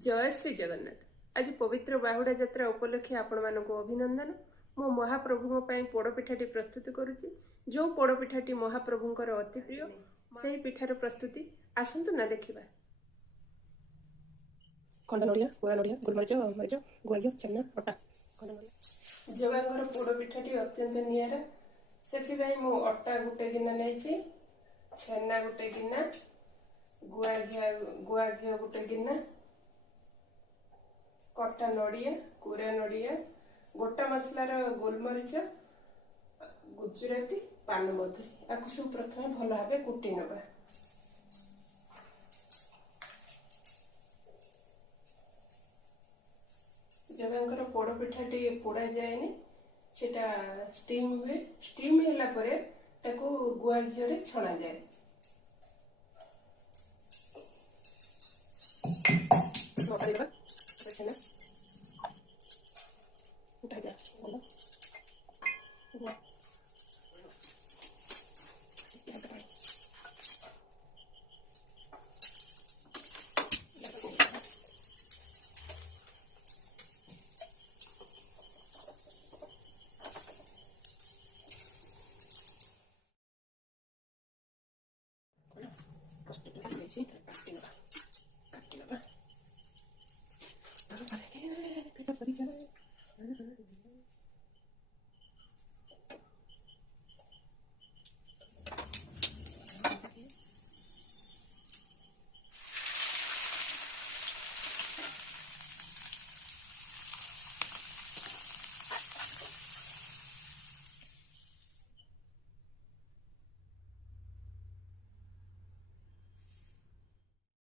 जय श्री जगन्नाथ। आज पवित्र बाहुड़ा यात्रा उपलक्षे आपण मानक अभिनंदन। मो महाप्रभु पोड़पिठाटी प्रस्तुत करुच्ची। जो पोड़पिठाटी महाप्रभुंकर अति प्रिय से पिठार प्रस्तुति आसतु ना देखा। खंड नड़िया गुआ नड़िया गुलमरीच मरीच गुआ घी छेना अटा जगांकर पोड़पिठाटी अत्यंत निरा से मु अटा गोटे गिना नहीं, छेना गोटे गिना, गुआ घी गोटे गिना, कटा नड़िया कोरा नड़िया, गोटा मसलार गोलमरीच, गुजराती, पान मधुरी आपको सब प्रथम भल भाव कुटी नवा। जगांकर पोड़पिठाटी पोड़ा जाए सेटा स्टीम हुए। स्टीम होला परे ताको गुआ घी रे छणा जाए। छेना